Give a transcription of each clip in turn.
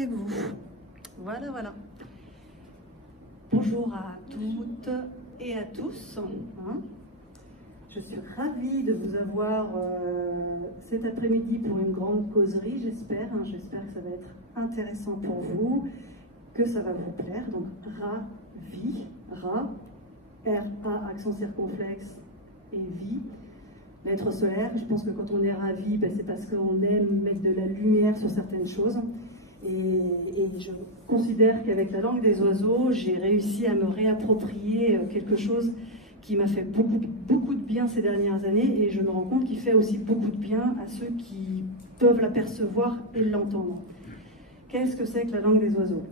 Et vous. Voilà, voilà. Bonjour à toutes et à tous. Je suis ravie de vous avoir cet après-midi pour une grande causerie, j'espère. J'espère que ça va être intéressant pour vous, que ça va vous plaire. Donc, ravi, R-A, accent circonflexe et vie. L'être solaire, je pense que quand on est ravi, c'est parce qu'on aime mettre de la lumière sur certaines choses. Et je considère qu'avec la langue des oiseaux, j'ai réussi à me réapproprier quelque chose qui m'a fait beaucoup de bien ces dernières années, et je me rends compte qu'il fait aussi beaucoup de bien à ceux qui peuvent l'apercevoir et l'entendre. Qu'est-ce que c'est que la langue des oiseaux?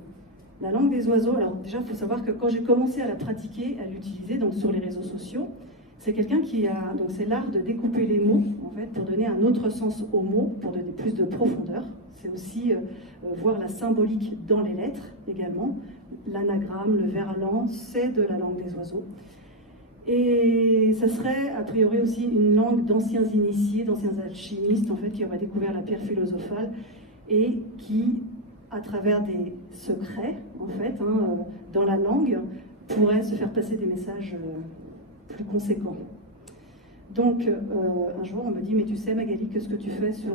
La langue des oiseaux, alors déjà il faut savoir que quand j'ai commencé à la pratiquer, à l'utiliser donc sur les réseaux sociaux, c'est quelqu'un qui a, donc c'est l'art de découper les mots en fait pour donner un autre sens aux mots, pour donner plus de profondeur. C'est aussi voir la symbolique dans les lettres également. L'anagramme, le verlan, c'est de la langue des oiseaux. Et ça serait a priori aussi une langue d'anciens initiés, d'anciens alchimistes en fait, qui auraient découvert la pierre philosophale et qui, à travers des secrets en fait, dans la langue, pourraient se faire passer des messages plus conséquents. Donc, un jour, on me dit, mais tu sais, Magali, que ce que tu fais sur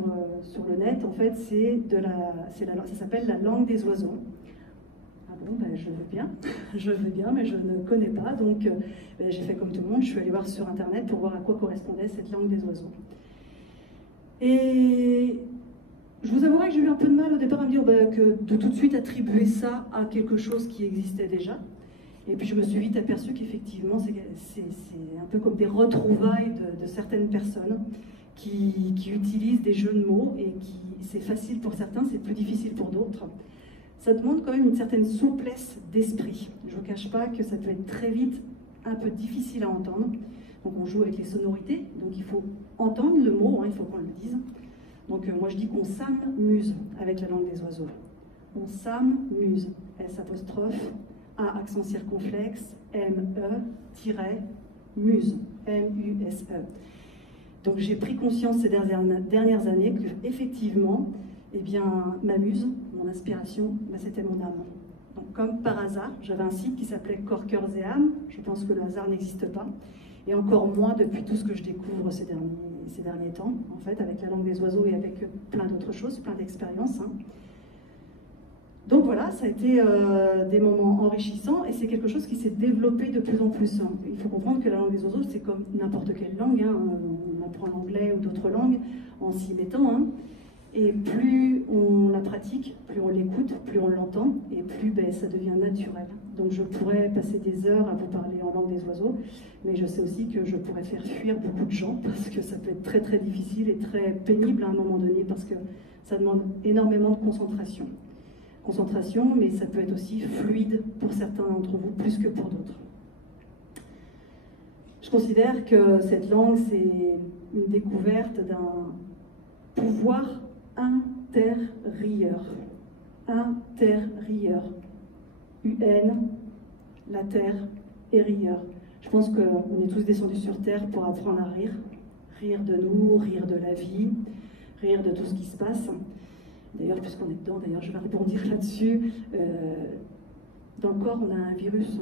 le net, en fait, ça s'appelle la langue des oiseaux. Ah bon, je veux bien, mais je ne connais pas. Donc, j'ai fait comme tout le monde, je suis allée voir sur Internet pour voir à quoi correspondait cette langue des oiseaux. Et je vous avouerai que j'ai eu un peu de mal au départ à me dire que de tout de suite attribuer ça à quelque chose qui existait déjà. Et puis je me suis vite aperçue qu'effectivement, c'est un peu comme des retrouvailles de certaines personnes qui utilisent des jeux de mots et c'est facile pour certains, c'est plus difficile pour d'autres. Ça demande quand même une certaine souplesse d'esprit. Je ne vous cache pas que ça peut être très vite un peu difficile à entendre. Donc on joue avec les sonorités, donc il faut entendre le mot, il faut qu'on le dise. Donc moi je dis qu'on s'amuse avec la langue des oiseaux. On s'amuse, S', A accent circonflexe, M-E-muse, M-U-S-E. Donc j'ai pris conscience ces dernières années que effectivement, ma muse, mon inspiration, c'était mon âme. Donc comme par hasard, j'avais un site qui s'appelait Corps, Cœurs et Âme. Je pense que le hasard n'existe pas, et encore moins depuis tout ce que je découvre ces derniers temps, en fait, avec la langue des oiseaux et avec plein d'autres choses, plein d'expériences. Donc voilà, ça a été des moments enrichissants et c'est quelque chose qui s'est développé de plus en plus. Il faut comprendre que la langue des oiseaux, c'est comme n'importe quelle langue. On apprend l'anglais ou d'autres langues en s'y mettant. Et plus on la pratique, plus on l'écoute, plus on l'entend et plus ça devient naturel. Donc je pourrais passer des heures à vous parler en langue des oiseaux, mais je sais aussi que je pourrais faire fuir beaucoup de gens parce que ça peut être très très difficile et très pénible à un moment donné parce que ça demande énormément de concentration, mais ça peut être aussi fluide pour certains d'entre vous, plus que pour d'autres. Je considère que cette langue, c'est une découverte d'un pouvoir interrieur. UN, la terre et rieur. Je pense qu'on est tous descendus sur terre pour apprendre à rire. Rire de nous, rire de la vie, rire de tout ce qui se passe. D'ailleurs, puisqu'on est dedans, je vais rebondir là-dessus. Dans le corps, on a un virus.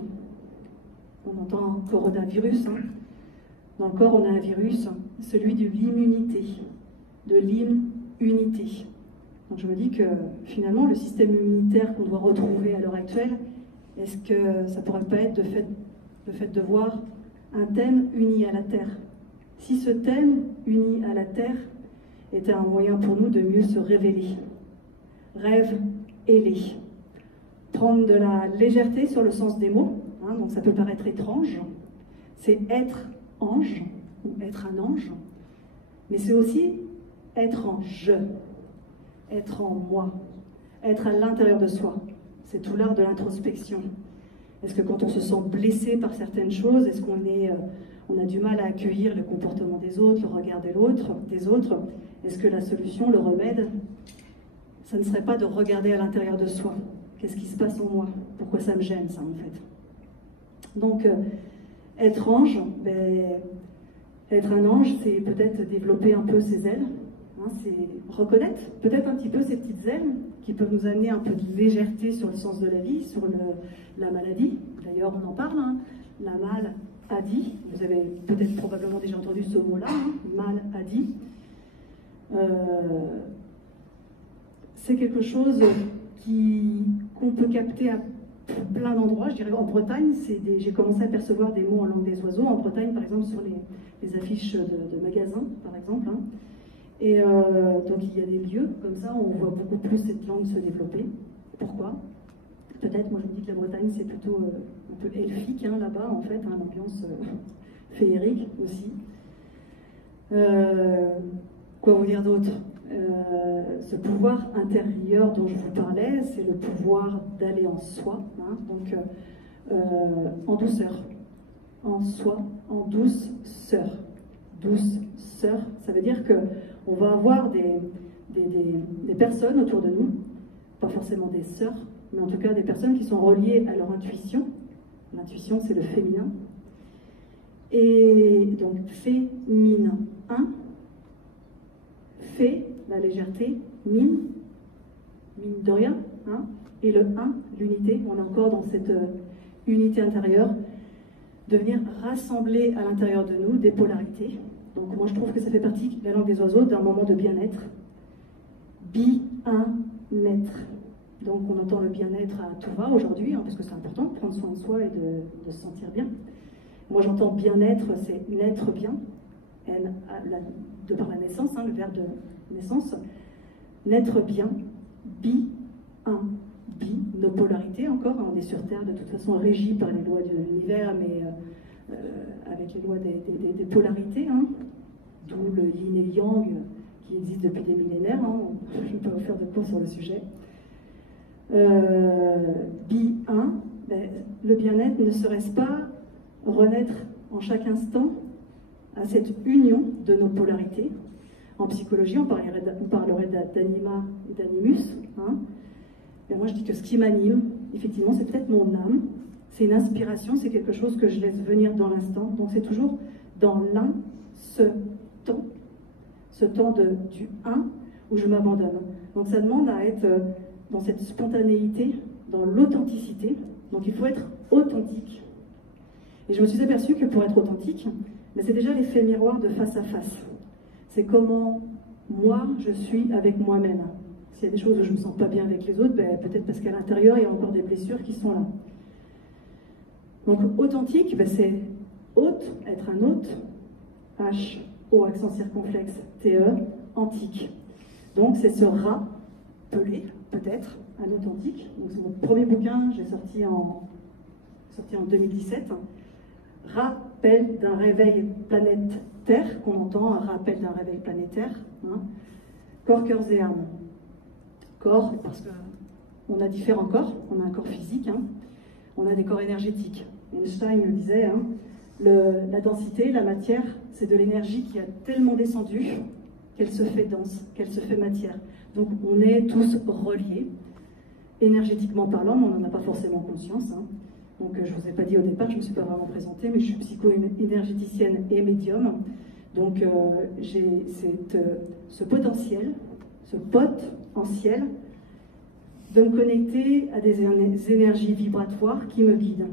On entend coronavirus. Dans le corps, on a un virus, celui de l'immunité, de l'immunité. Donc je me dis que finalement, le système immunitaire qu'on doit retrouver à l'heure actuelle, est-ce que ça ne pourrait pas être le fait de voir un thème uni à la Terre? Si ce thème uni à la Terre était un moyen pour nous de mieux se révéler. Rêve ailé. Prendre de la légèreté sur le sens des mots, donc ça peut paraître étrange. C'est être ange ou être un ange, mais c'est aussi être en je, être en moi, être à l'intérieur de soi. C'est tout l'art de l'introspection. Est-ce que quand on se sent blessé par certaines choses, est-ce qu'on a du mal à accueillir le comportement des autres, le regard des autres? Est-ce que la solution, le remède, ça ne serait pas de regarder à l'intérieur de soi? Qu'est-ce qui se passe en moi? Pourquoi ça me gêne, ça, en fait? Donc, être ange, être un ange, c'est peut-être développer un peu ses ailes, hein, c'est reconnaître peut-être un petit peu ces petites ailes qui peuvent nous amener un peu de légèreté sur le sens de la vie, sur la maladie. D'ailleurs, on en parle, hein, la maladie. Vous avez peut-être probablement déjà entendu ce mot-là, hein, maladie. C'est quelque chose qu'on peut capter à plein d'endroits. Je dirais en Bretagne, j'ai commencé à percevoir des mots en langue des oiseaux. En Bretagne, par exemple, sur les affiches de magasins, par exemple. Hein. Et donc il y a des lieux comme ça où on voit beaucoup plus cette langue se développer. Pourquoi? Peut-être, moi je me dis que la Bretagne c'est plutôt un peu elfique hein, là-bas en fait, hein, l'ambiance féerique aussi. Quoi vous dire d'autre? Ce pouvoir intérieur dont je vous parlais, c'est le pouvoir d'aller en soi, hein, donc en douceur, en soi, en douceur. Douceur, ça veut dire qu'on va avoir des personnes autour de nous, pas forcément des sœurs, mais en tout cas des personnes qui sont reliées à leur intuition. L'intuition, c'est le féminin. Et donc, féminin, hein, fait, la légèreté, mine de rien, hein, et le 1, l'unité, on est encore dans cette unité intérieure, de venir rassembler à l'intérieur de nous des polarités. Donc moi je trouve que ça fait partie, la langue des oiseaux, d'un moment de bien-être. Bien-être. Donc on entend le bien-être à tout va aujourd'hui, hein, parce que c'est important de prendre soin de soi et de se sentir bien. Moi j'entends bien-être, c'est naître bien, de par la naissance, hein, le verbe de naissance. Naître bien, bi, nos polarités encore, hein, on est sur Terre de toute façon régi par les lois de l'univers, mais avec les lois des polarités, hein, d'où le yin et le yang qui existe depuis des millénaires, hein, je ne peux pas vous faire de cours sur le sujet. Le bien-être ne serait-ce pas renaître en chaque instant à cette union de nos polarités? En psychologie, on parlerait d'anima et d'animus. Hein. Et moi, je dis que ce qui m'anime, effectivement, c'est peut-être mon âme. C'est une inspiration, c'est quelque chose que je laisse venir dans l'instant. Donc, c'est toujours dans ce temps du 1 où je m'abandonne. Donc, ça demande à être dans cette spontanéité, dans l'authenticité. Donc, il faut être authentique. Et je me suis aperçue que pour être authentique, c'est déjà l'effet miroir de face à face. C'est comment moi je suis avec moi-même. S'il y a des choses où je ne me sens pas bien avec les autres, peut-être parce qu'à l'intérieur il y a encore des blessures qui sont là. Donc authentique, c'est hôte, être un hôte, H-O accent circonflexe, T-E, antique. Donc c'est se rappeler, peut-être, un authentique. Donc c'est mon premier bouquin, j'ai sorti en 2017. Rappel d'un réveil planétaire, qu'on entend, un rappel d'un réveil planétaire, hein. Corps, cœurs et âme. Corps, parce qu'on a différents corps, on a un corps physique, hein. On a des corps énergétiques. Einstein le disait, hein, la densité, la matière, c'est de l'énergie qui a tellement descendu qu'elle se fait dense, qu'elle se fait matière. Donc on est tous reliés, énergétiquement parlant, mais on n'en a pas forcément conscience, hein. Donc je ne vous ai pas dit au départ, je ne me suis pas vraiment présentée, mais je suis psycho-énergéticienne et médium. Donc j'ai ce potentiel, ce potentiel de me connecter à des énergies vibratoires qui me guident.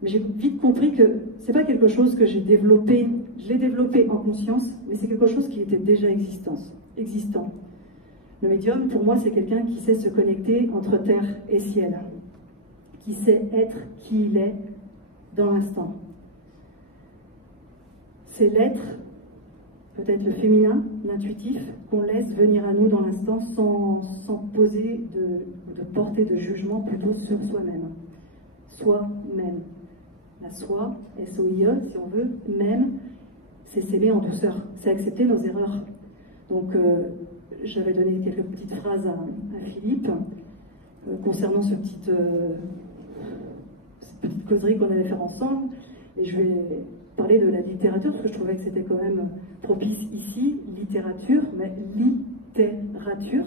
Mais j'ai vite compris que ce n'est pas quelque chose que j'ai développé, je l'ai développé en conscience, mais c'est quelque chose qui était déjà existant. Le médium, pour moi, c'est quelqu'un qui sait se connecter entre terre et ciel, qui sait être qui il est dans l'instant. C'est l'être, peut-être le féminin, l'intuitif, qu'on laisse venir à nous dans l'instant sans poser de porter de jugement plutôt sur soi-même. Soi-même. La soi, S-O-I-E, si on veut, même, c'est s'aimer en douceur, c'est accepter nos erreurs. Donc, j'avais donné quelques petites phrases à Philippe concernant cette petite causerie qu'on allait faire ensemble, et je vais parler de la littérature, parce que je trouvais que c'était quand même propice ici, littérature, mais littérature.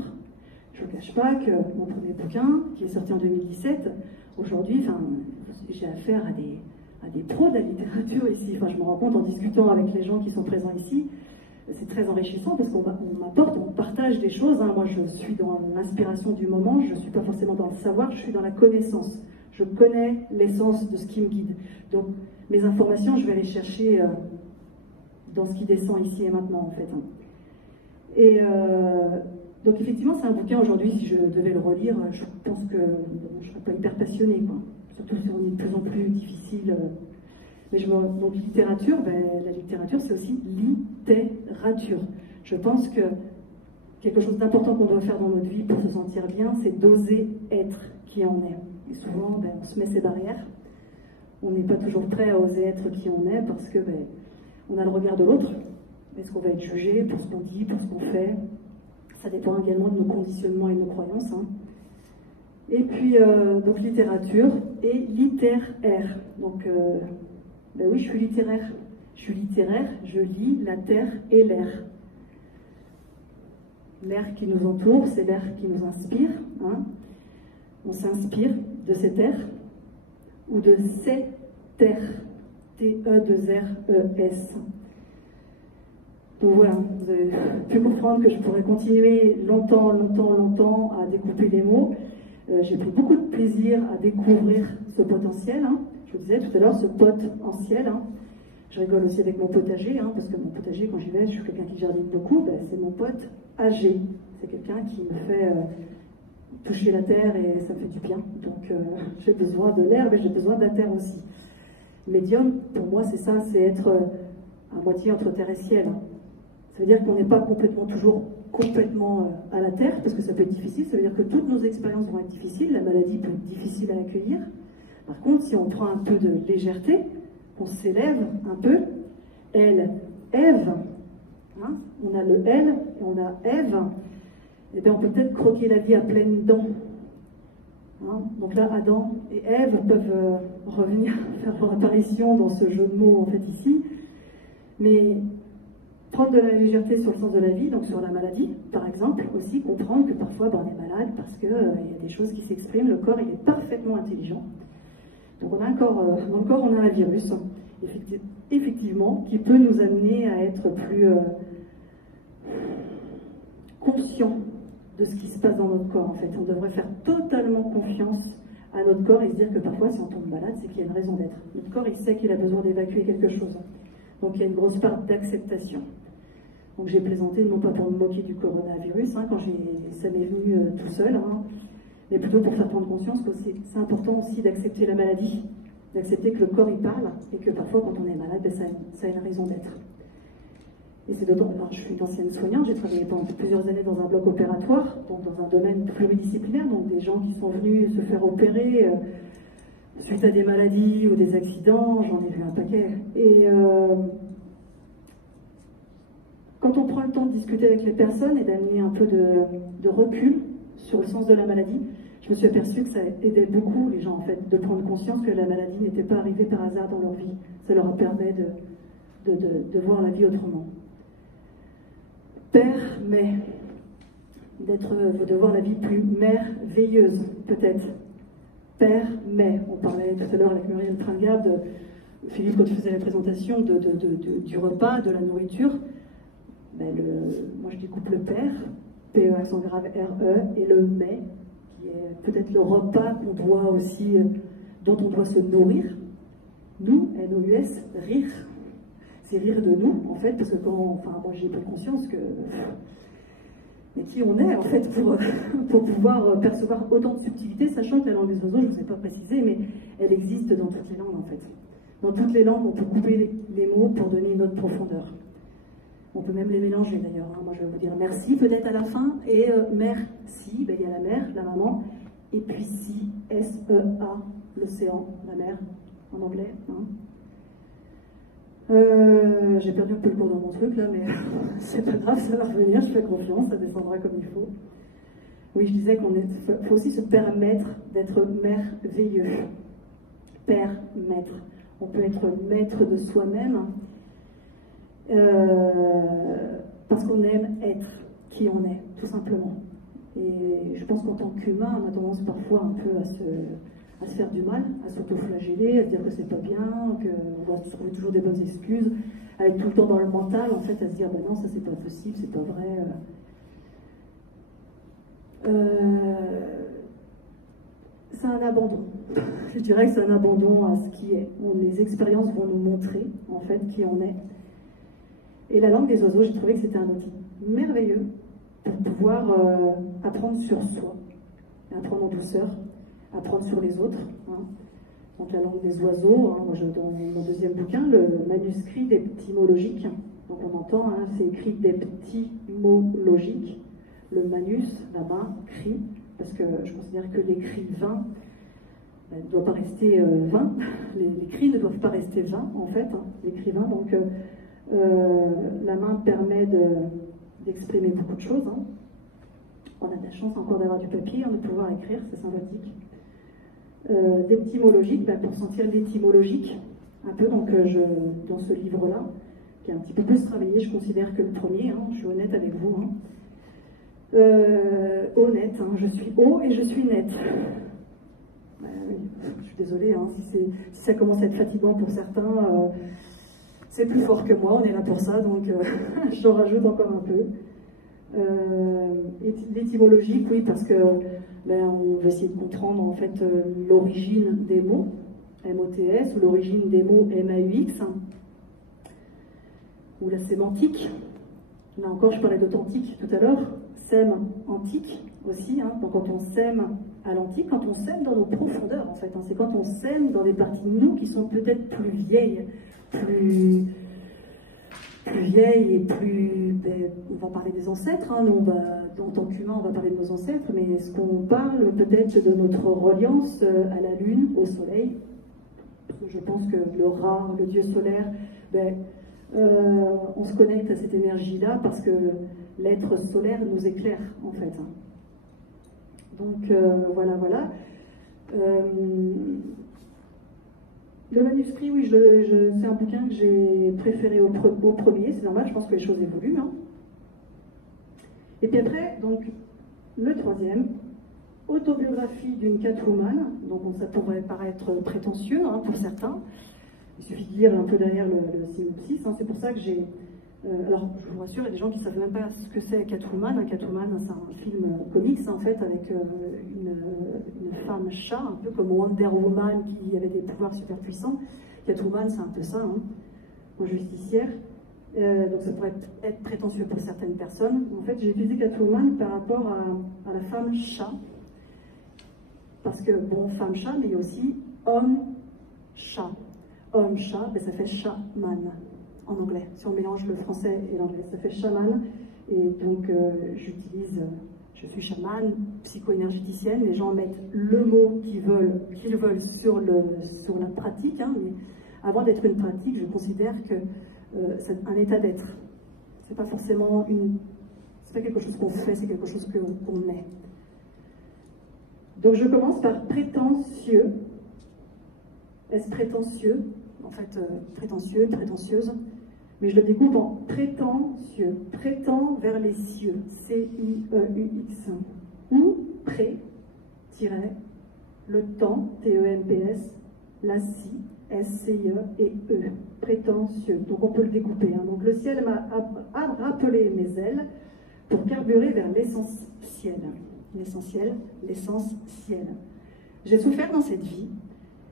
Je ne vous cache pas que mon premier bouquin, qui est sorti en 2017, aujourd'hui, j'ai affaire à des pros de la littérature ici. Enfin, je me rends compte en discutant avec les gens qui sont présents ici, c'est très enrichissant parce qu'on m'apporte, on partage des choses. Hein. Moi, je suis dans l'inspiration du moment, je ne suis pas forcément dans le savoir, je suis dans la connaissance. Je connais l'essence de ce qui me guide. Donc, mes informations, je vais les chercher dans ce qui descend ici et maintenant, en fait. Hein. Et donc, effectivement, c'est un bouquin aujourd'hui, si je devais le relire, je pense que je ne serais pas hyper passionnée, quoi. Surtout si on est de plus en plus difficile. Mais donc littérature, la littérature c'est aussi littérature. Je pense que quelque chose d'important qu'on doit faire dans notre vie pour se sentir bien, c'est d'oser être qui on est. Et souvent, on se met ces barrières. On n'est pas toujours prêt à oser être qui on est parce que on a le regard de l'autre. Est-ce qu'on va être jugé pour ce qu'on dit, pour ce qu'on fait? Ça dépend également de nos conditionnements et de nos croyances. Hein. Et puis, donc littérature et littéraire. Donc, oui, je suis littéraire. Je suis littéraire, je lis la terre et l'air. L'air qui nous entoure, c'est l'air qui nous inspire. Hein. On s'inspire de cet air ou de ces terres. T-E-2-R-E-S. Donc voilà, vous avez pu comprendre que je pourrais continuer longtemps à découper les mots. J'ai pris beaucoup de plaisir à découvrir ce potentiel. Hein. Je vous disais tout à l'heure, ce potentiel. Hein. Je rigole aussi avec mon potager, hein, parce que mon potager, quand j'y vais, je suis quelqu'un qui jardine beaucoup, c'est mon pote âgé. C'est quelqu'un qui me fait toucher la terre et ça me fait du bien. Donc j'ai besoin de l'herbe et j'ai besoin de la terre aussi. Médium, pour moi, c'est ça, c'est être à moitié entre terre et ciel. Hein. Ça veut dire qu'on n'est pas toujours complètement à la terre, parce que ça peut être difficile. Ça veut dire que toutes nos expériences vont être difficiles. La maladie peut être difficile à accueillir. Par contre, si on prend un peu de légèreté, on s'élève un peu, elle, Ève, hein, on a le elle et on a Ève, et bien on peut peut-être croquer la vie à pleines dents. Hein, donc là, Adam et Ève peuvent revenir faire leur apparition dans ce jeu de mots en fait ici. Mais prendre de la légèreté sur le sens de la vie, donc sur la maladie, par exemple, aussi comprendre que parfois on est malade parce qu'il y a des choses qui s'expriment, le corps il est parfaitement intelligent. Donc on a un corps, dans le corps on a un virus, effectivement, qui peut nous amener à être plus conscients de ce qui se passe dans notre corps en fait. On devrait faire totalement confiance à notre corps et se dire que parfois si on tombe malade, c'est qu'il y a une raison d'être. Notre corps il sait qu'il a besoin d'évacuer quelque chose. Donc il y a une grosse part d'acceptation. Donc j'ai plaisanté, non pas pour me moquer du coronavirus, hein, quand ça m'est venu tout seul, hein, mais plutôt pour faire prendre conscience que c'est important aussi d'accepter la maladie, d'accepter que le corps y parle, et que parfois quand on est malade, ça a une raison d'être. Et c'est d'autant, alors je suis une ancienne soignante, j'ai travaillé pendant plusieurs années dans un bloc opératoire, donc dans un domaine pluridisciplinaire, donc des gens qui sont venus se faire opérer suite à des maladies ou des accidents, j'en ai vu un paquet. Et quand on prend le temps de discuter avec les personnes et d'amener un peu de recul sur le sens de la maladie, je me suis aperçue que ça aidait beaucoup les gens en fait, de prendre conscience que la maladie n'était pas arrivée par hasard dans leur vie. Ça leur permet de voir la vie autrement. Permet de voir la vie plus merveilleuse, peut-être. Permet. On parlait tout à l'heure avec Muriel Tringard, Philippe, quand tu faisais la présentation du repas, de la nourriture. Moi je découpe le père, P-E accent grave R-E, et le mais, qui est peut-être le repas qu'on doit aussi, dont on doit se nourrir. Nous, N-O-U-S, rire. C'est rire de nous, en fait, parce que moi j'ai pris conscience que... Mais qui on est, en fait, pour pouvoir percevoir autant de subtilités, sachant que la langue des oiseaux, je ne vous ai pas précisé, mais elle existe dans toutes les langues, en fait. Dans toutes les langues, on peut couper les mots pour donner une autre profondeur. On peut même les mélanger, d'ailleurs. Hein. Moi, je vais vous dire merci, peut-être à la fin, et merci, il y a la mer, la maman, et puis si, S-E-A, l'océan, la mer, en anglais. Hein. J'ai perdu un peu le cours dans mon truc là, mais c'est pas grave, ça va revenir, je fais confiance, ça descendra comme il faut. Oui, je disais qu'on faut aussi se permettre d'être merveilleux. Permettre. On peut être maître de soi-même parce qu'on aime être qui on est, tout simplement. Et je pense qu'en tant qu'humain, on a tendance parfois un peu à se faire du mal, à s'auto-flageller, à se dire que c'est pas bien, qu'on va trouver toujours des bonnes excuses, à être tout le temps dans le mental, en fait, à se dire ben non, ça c'est pas possible, c'est pas vrai. C'est un abandon. Je dirais que c'est un abandon à ce qui est. Les expériences vont nous montrer, en fait, qui on est. Et la langue des oiseaux, j'ai trouvé que c'était un outil merveilleux pour pouvoir apprendre sur soi, apprendre en douceur, apprendre sur les autres. Hein. Donc la langue des oiseaux, hein, moi dans mon deuxième bouquin, le manuscrit d'étymologique. Donc on entend, hein, c'est écrit d'étymologique. Le manus, la main, cri, parce que je considère que l'écrivain ne doit pas rester vain. Les cris ne doivent pas rester vains, en fait, hein, l'écrivain. Donc la main permet d'exprimer beaucoup de choses. Hein. On a de la chance encore d'avoir du papier, hein, de pouvoir écrire, c'est sympathique. D'étymologique, pour sentir l'étymologique, un peu, donc dans ce livre-là, qui est un petit peu plus travaillé, je considère que le premier, hein, je suis honnête avec vous. Hein. Honnête, hein, je suis haut et je suis nette. Oui, je suis désolée, hein, si ça commence à être fatigant pour certains, c'est plus fort que moi, on est là pour ça, donc j'en rajoute encore un peu. L'étymologique, oui, parce que on va essayer de comprendre en fait l'origine des mots, MOTS, ou l'origine des mots MAUX, ou la sémantique. Là encore, je parlais d'authentique tout à l'heure. Sème antique aussi, hein. Donc quand on sème à l'antique, quand on sème dans nos profondeurs en fait, hein. C'est quand on sème dans des parties de nous qui sont peut-être plus vieilles, plus vieilles et plus... on va parler des ancêtres, hein. Nous, en tant qu'humains, on va parler de nos ancêtres, mais est-ce qu'on parle peut-être de notre reliance à la Lune, au Soleil? Je pense que le Ra, le dieu solaire, on se connecte à cette énergie-là parce que l'être solaire nous éclaire, en fait. Donc, voilà. Le manuscrit, oui, c'est un bouquin que j'ai préféré au premier, c'est normal, je pense que les choses évoluent. Hein. Et puis après, donc, le troisième, autobiographie d'une Catwoman, donc ça pourrait paraître prétentieux hein, pour certains. Il suffit de lire un peu derrière le synopsis, hein. C'est pour ça que j'ai... alors, je vous rassure, il y a des gens qui ne savent même pas ce que c'est Catwoman. Catwoman, c'est un film comics, en fait, avec une femme chat, un peu comme Wonder Woman, qui avait des pouvoirs super puissants. Catwoman, c'est un peu ça, hein, en justicière. Donc ça pourrait être prétentieux pour certaines personnes. En fait, j'ai utilisé Catwoman par rapport à la femme chat. Parce que, bon, femme chat, mais il y a aussi homme-chat. Homme-chat, ça fait shaman en anglais. Si on mélange le français et l'anglais, ça fait chaman. Et donc, je suis chaman, psycho-énergéticienne. Les gens mettent le mot qu'ils veulent sur la pratique. Hein, mais avant d'être une pratique, je considère que c'est un état d'être. C'est pas forcément c'est pas quelque chose qu'on fait, c'est quelque chose qu'on est. Donc, je commence par prétentieux. Est-ce prétentieux? En fait, prétentieux, prétentieuse. Mais je le découpe en prétentieux. Prétend vers les cieux. C-I-E-U-X. Ou pré, le temps, T-E-M-P-S, la scie, S-C-I-E et E. Prétentieux. Donc on peut le découper. Hein. Donc le ciel m'a rappelé mes ailes pour carburer vers l'essentiel. L'essentiel, l'essence ciel. J'ai souffert dans cette vie.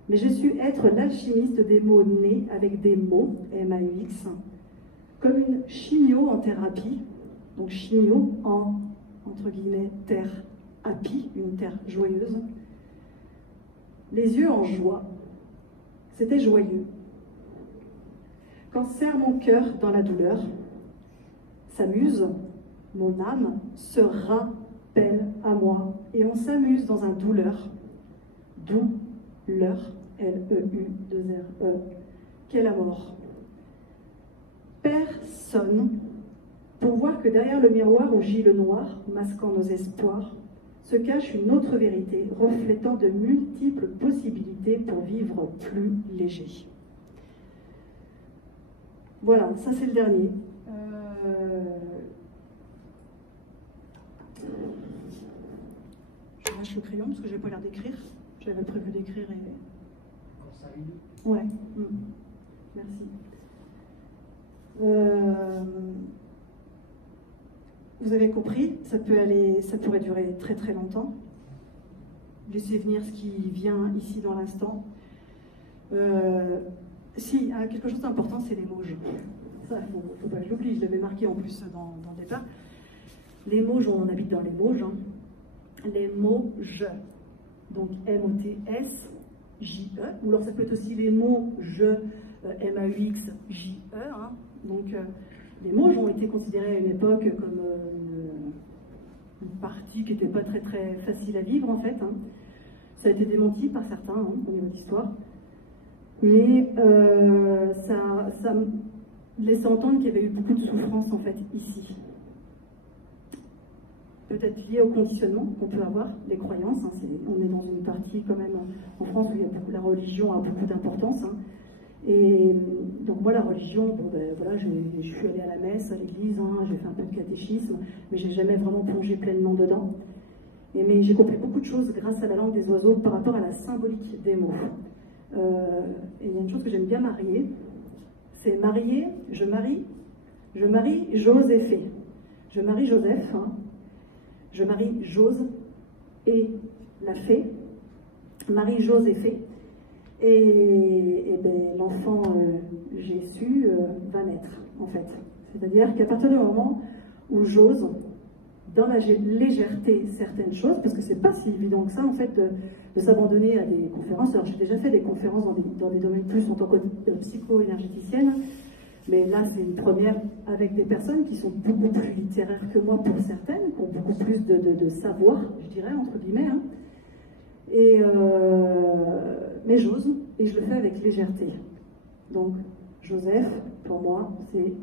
Mais j'ai su être l'alchimiste des mots nés avec des mots, M-A-U-X, comme une chimio en thérapie, donc chimio en, entre guillemets, terre happy, une terre joyeuse. Les yeux en joie, c'était joyeux. Quand serre mon cœur dans la douleur, s'amuse, mon âme se rappelle à moi, et on s'amuse dans un douleur, doux, l'heure, L-E-U-2-R-E, quel amour. Personne, pour voir que derrière le miroir où gît le noir, masquant nos espoirs, se cache une autre vérité, reflétant de multiples possibilités pour vivre plus léger. Voilà, ça c'est le dernier. Je lâche le crayon parce que je n'ai pas l'air d'écrire. J'avais prévu d'écrire et... Comme ça, il... Ouais, merci. Vous avez compris, ça pourrait durer très très longtemps. Laissez venir ce qui vient ici dans l'instant. Si, quelque chose d'important, c'est les mots « je ». Ça, il ne faut pas que je l'oublie, je l'avais marqué en plus dans le départ. Les mots, on habite dans les Mauges. Hein. Les mots « je ». Donc M-O-T-S-J-E. Ou alors ça peut être aussi les mots « je », M-A-U-X-J-E. Hein. Donc les Mauges ont été considérés à une époque comme une partie qui n'était pas très très facile à vivre en fait. Hein. Ça a été démenti par certains hein, au niveau de l'histoire. Mais ça laissait entendre qu'il y avait eu beaucoup de souffrance en fait ici. Peut-être lié au conditionnement qu'on peut avoir, les croyances. Hein, on est dans une partie quand même en France où il y a la religion a beaucoup d'importance. Hein. Et donc moi la religion, bon, ben, voilà, je suis allée à la messe, à l'église, hein, j'ai fait un peu de catéchisme, mais j'ai jamais vraiment plongé pleinement dedans. Mais j'ai compris beaucoup de choses grâce à la langue des oiseaux par rapport à la symbolique des mots. Et il y a une chose que j'aime bien marier, c'est marier, je marie j'ose et fais. Je marie Joseph, hein, je marie j'ose et la fée, marie j'ose et fée. Et ben, l'enfant Jésus va naître, en fait. C'est-à-dire qu'à partir du moment où j'ose, dans la légèreté, certaines choses, parce que c'est pas si évident que ça, en fait, de s'abandonner à des conférences. Alors, j'ai déjà fait des conférences dans des domaines plus en tant que psycho-énergéticienne, mais là, c'est une première avec des personnes qui sont beaucoup plus littéraires que moi pour certaines, qui ont beaucoup plus de savoir, je dirais, entre guillemets, hein. Mais j'ose, et je le fais avec légèreté. Donc, Joseph, pour moi, c'est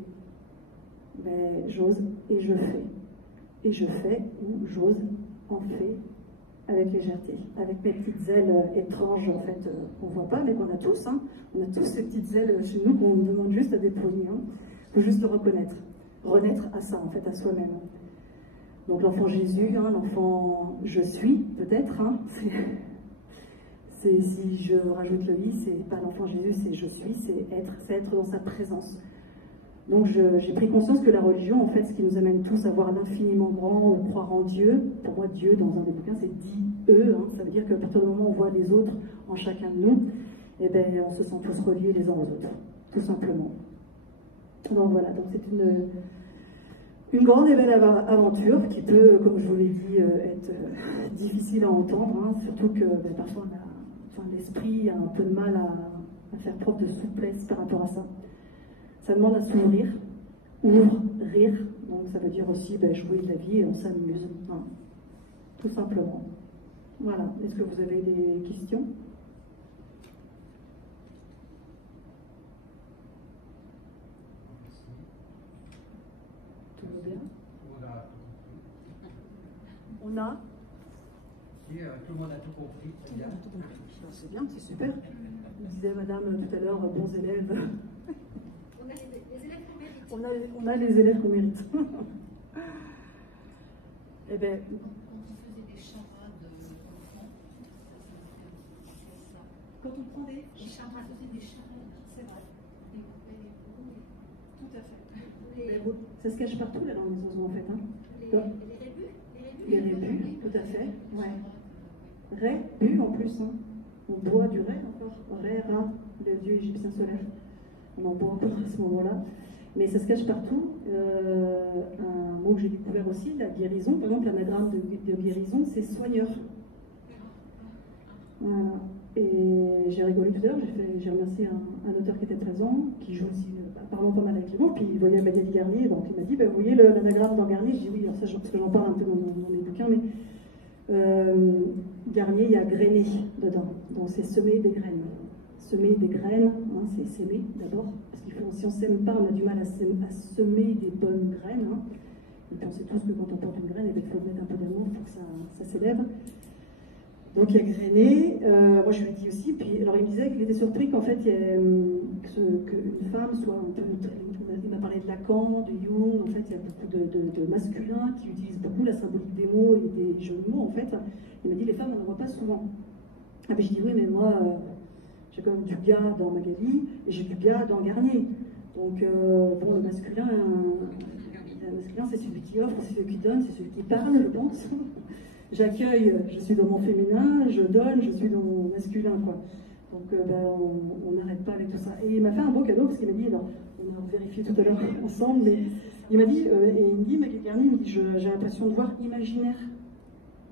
ben, j'ose et je fais. Et je fais ou j'ose en fait avec légèreté. Avec mes petites ailes étranges, en fait, qu'on ne voit pas, mais qu'on a tous. Hein. On a tous ces petites ailes chez nous qu'on demande juste à déployer. Hein. Il faut juste le reconnaître. Renaître à ça, en fait, à soi-même. Donc l'enfant Jésus, hein, l'enfant je suis, peut-être. Hein, si je rajoute le i, c'est pas l'enfant Jésus, c'est je suis, c'est être dans sa présence. Donc j'ai pris conscience que la religion, en fait, ce qui nous amène tous à voir l'infiniment grand ou croire en Dieu, pour moi Dieu, dans un des bouquins, c'est dit-eux, hein, ça veut dire qu'à partir du moment où on voit les autres en chacun de nous, eh ben, on se sent tous reliés les uns aux autres, tout simplement. Donc voilà, donc c'est une grande et belle aventure qui peut, comme je vous l'ai dit, être difficile à entendre, hein, surtout que ben, parfois l'esprit a un peu de mal à faire preuve de souplesse par rapport à ça. Ça demande à s'ouvrir, ouvrir, donc ça veut dire aussi ben, jouer de la vie et on s'amuse, hein, tout simplement. Voilà, est-ce que vous avez des questions ? Tout va bien ? On a tout le monde a tout compris. C'est bien. C'est bien, c'est super. Vous disait madame tout à l'heure, bons élèves. On a les élèves qu'on mérite. On a les élèves qu'on mérite. Eh bien, Quand on faisait des charades enfants, quand on prend des charades, des charades, c'est vrai. Tout à fait. les Ça se cache partout là dans les oiseaux en fait. Hein. rébus. Les rébus, tout à fait. Ouais. Ré-bu en plus. Hein. On boit du ré encore. Ré-ra, le dieu égyptien solaire. On en boit encore à ce moment-là. Mais ça se cache partout. Un mot que j'ai découvert aussi, la guérison. Par exemple, l'anagramme de guérison, c'est soigneur. Voilà. Et j'ai rigolé tout à l'heure, j'ai remercié un auteur qui était présent, qui joue aussi apparemment pas mal avec les mots, puis il voyait Magali Garnier, donc il m'a dit, vous voyez l'anagramme dans Garnier? J'ai dit oui, alors ça, parce que j'en parle un peu dans mes bouquins, mais Garnier, il y a grainé dedans, donc c'est semer des graines. Semer des graines, hein, c'est s'aimer d'abord, parce qu'il faut, si on ne s'aime pas, on a du mal à semer des bonnes graines, hein. Et puis on sait tous que quand on porte une graine, il faut mettre un peu d'amour pour que ça s'élève. Donc il y a grainé, moi je lui ai dit aussi, puis alors il me disait qu'il était surpris qu'en fait qu'une femme soit un peu, il m'a parlé de Lacan, de Jung, en fait il y a beaucoup de masculins qui utilisent beaucoup la symbolique des mots et des jeux de mots en fait. Il m'a dit les femmes on n'en voit pas souvent. Ah ben je dis oui, mais moi, j'ai quand même du gars dans Magali et j'ai du gars dans Garnier. Donc, bon, le masculin, c'est celui qui offre, c'est celui qui donne, c'est celui qui parle, je pense. J'accueille, je suis dans mon féminin, je donne, je suis dans mon masculin, quoi. Donc, on n'arrête pas avec tout ça. Et il m'a fait un beau cadeau, parce qu'il m'a dit, alors, on a vérifié tout à l'heure ensemble, mais il m'a dit, et il me dit, Magali Garnier, il me dit, j'ai l'impression de voir imaginaire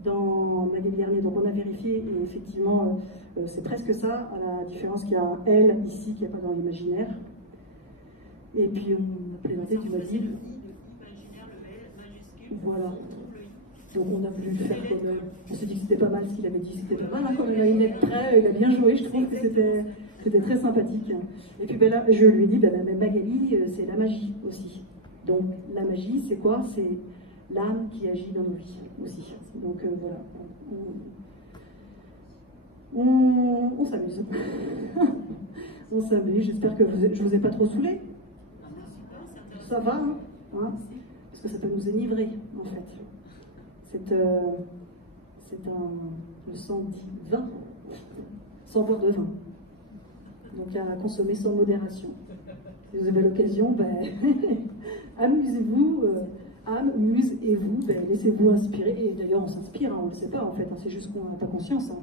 dans Magali Garnier. Donc, on a vérifié, et effectivement, c'est presque ça, à la différence qu'il y a elle, ici, qu'il n'y a pas dans l'imaginaire. Et puis, on a présenté, tu m'as dit, voilà. Donc on a voulu le faire comme on s'est dit que c'était pas mal, s'il avait dit que c'était pas mal, hein, comme il a une lettre près, il a bien joué, je trouve que c'était très sympathique. Et puis ben là, je lui ai dit, ben, Magali, c'est la magie aussi. Donc la magie, c'est quoi? C'est l'âme qui agit dans nos vies aussi. Donc voilà, on s'amuse. On s'amuse, j'espère que je vous ai pas trop saoulé. Ça va, hein, parce que ça peut nous énivrer, en fait. Le sang dit vin, sans boire de vin. Donc à consommer sans modération. Si vous avez l'occasion, ben, amusez-vous, amusez-vous, ben, laissez-vous inspirer. Et d'ailleurs, on s'inspire, hein, on ne le sait pas en fait, hein, c'est juste qu'on n'a pas conscience. Hein.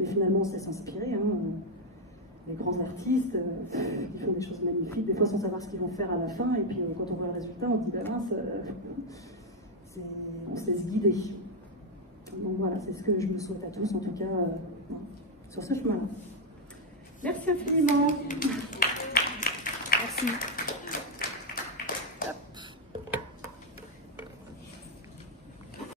Mais finalement, on sait s'inspirer. Hein. Les grands artistes, ils font des choses magnifiques, des fois sans savoir ce qu'ils vont faire à la fin. Et puis quand on voit le résultat, on se dit, ben mince, on se laisse guider. Donc voilà, c'est ce que je me souhaite à tous, en tout cas, sur ce chemin-là. Merci infiniment. Merci.